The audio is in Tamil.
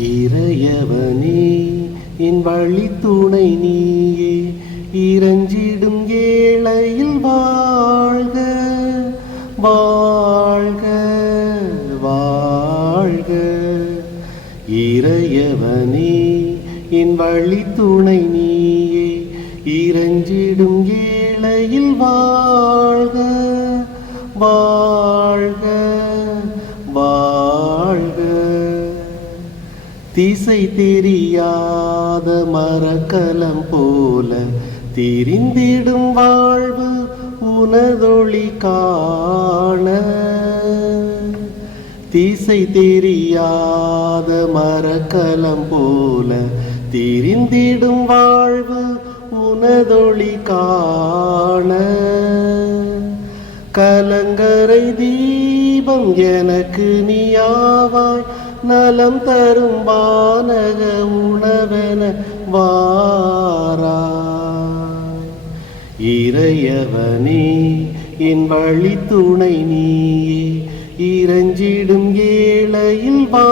இறையவனே என் வழி துணை நீயே இறஞ்சிடும் ஏழையில் வாழ்க வாழ்க வாழ்க. இறையவனே என் வழி துணை நீயே இறஞ்சிடும் ஏழையில் வாழ்க வாழ்க. திசை தெரியாத மரக்கலம் போல திரிந்திடும் வாழ்வு உனதொளி காண. திசை தெரியாத மரக்கலம் போல திரிந்திடும் வாழ்வு உனதொளி காண. கலங்கரை தீபம் எனக்கு நீயாவாய் நலம் தரும் வானக உணவென வாரா இறையவனே என் வழி துணை நீயே இறஞ்சிடும் ஏழையில் வா